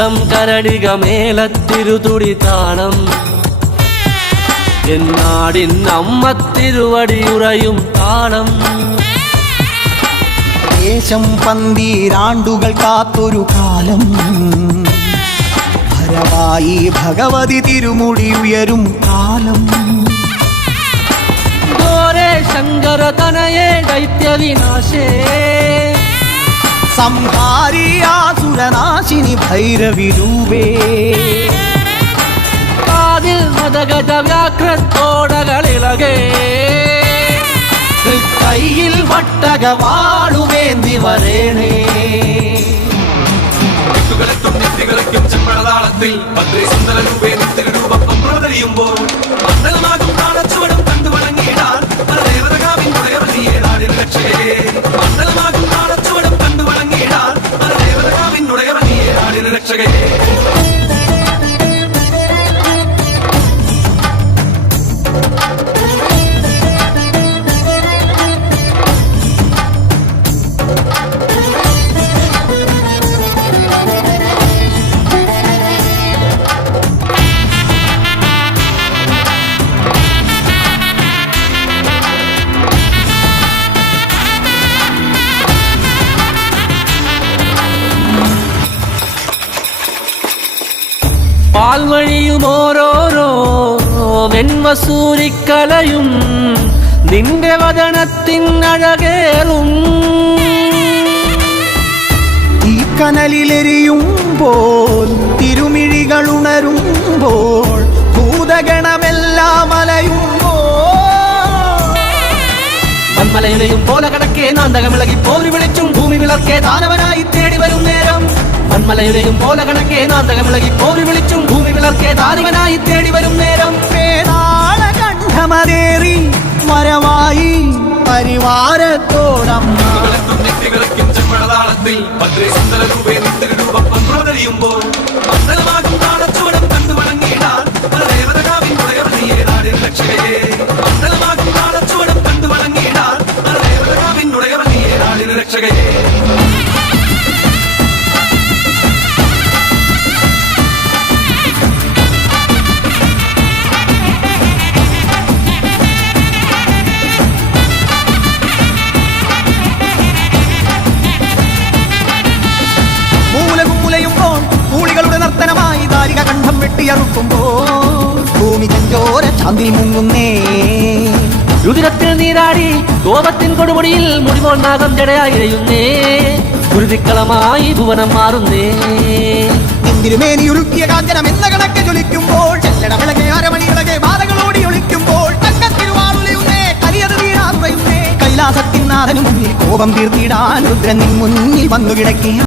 കണ്ടം കരടിക മേലത്തിരുതുടി താണം എന്നാടിൻ അമ്മ തിരുവടിയുറയും താളം ദേശം പന്തീരാണ്ടുകൾ കാത്തൊരു കാലം ഭരവായി ഭഗവതി തിരുമുടി ഉയരും കാലം ശങ്കര തനയേ ദൈത്യവിനാശേ സംഹാരിയാസുരനാശിനി ഭൈരവിരൂപേ കാതിൽ മദഗജ വ്യാഘ്രത്തോടകളിളകേ കൈയിൽ വട്ടകവാളുവേന്തി വരേണേ ചെമ്പഴതാളത്തിൽ ഭദ്രേ സുന്ദര രൂപേ നിത്യരൂപം പ്രവതരിയുമ്പോൾ മണ്ഡലമാകും താളച്ചുവടും കണ്ടു വണങ്ങിയിടാൻ പരദേവതകാവിൻ ഉടയവനിയെ നാടിൻ രക്ഷകേ മണ്ഡലമാകും താളച്ചുവടും കണ്ടു വണങ്ങിയിടാൻ പരദേവതകാവിൻ ഉടയവനിയെ നാടിൻ രക്ഷകേ പാൽവഴിയും ഓരോരോ വെൺവസൂരിക്കലയും നിന്റെ വദനത്തിനഴകേറും ഈ കനലിലെരിയുമ്പോൾ തിരുമിഴികൾ ഉണരുമ്പോൾ ഭൂതഗണമെല്ലാം മന്മലയുടെയും പോലെ കടക്കേ നാന്തകമിളകി പോരി വിളിച്ചും ഭൂമി വിളർക്കേ ദാനവനായി തേടി വരും നേരം മന്മലയുടെയും പോലെ കണക്കേ നാന്തകമിളകി പോരി വിളിച്ചും ഭൂമി വിളർക്കേ ദാനവനായി തേടി വരും നേരം കണ്ഠമതേറി മരവായി പരിവാരത്തോടം ചെമ്പഴതാളത്തിൽ ഭദ്രേ സുന്ദര രൂപേ നിത്യരൂപം പ്രവതരിയുമ്പോൾ മണ്ഡലമാകും താളച്ചുവടും കണ്ടു വണങ്ങിയിടാൻ പരദേവതകാവിൻ ഉടയവനിയെ നാടിൻ രക്ഷകേ മണ്ഡലമാകും താളച്ചുവടും കണ്ടു വണങ്ങിയിടാൻ പരദേവതകാവിൻ ഉടയവനിയെ നാടിൻ രക്ഷകേ നർത്തനമായി ദാരിക കണ്ഠം വെട്ടിയറുക്കുമ്പോൾ ഭൂമി ചഞ്ചോര ചാന്തിൽ മുങ്ങുന്നേ രുതിരത്തിൽ നീരാടി കോപത്തിൻ കൊടുമുടിയിൽ മുടിമോൾ നാഗം ജടയായിരയുന്നേ ഗുരുതിക്കളമായി ഭുവനം മാറുന്നേ എന്തിരുമേനി ഉരുക്കിയ കാഞ്ചനം എന്ന കണക്കെ ജ്വലിക്കുമ്പോൾ ചെല്ലടമിളകെ അരമണികളെ ബാധകളോടി ഒളിക്കുമ്പോൾ തങ്കത്തിരുവാളുലയുന്നേ കരിയത് തീരാറുറയുന്നേ കൈലാസത്തിൻ നാഥനു മുന്നിൽ കോപം തീർത്തിടാൻ രുദ്രൻ മുന്നിൽ വന്നു കിടക്കിയ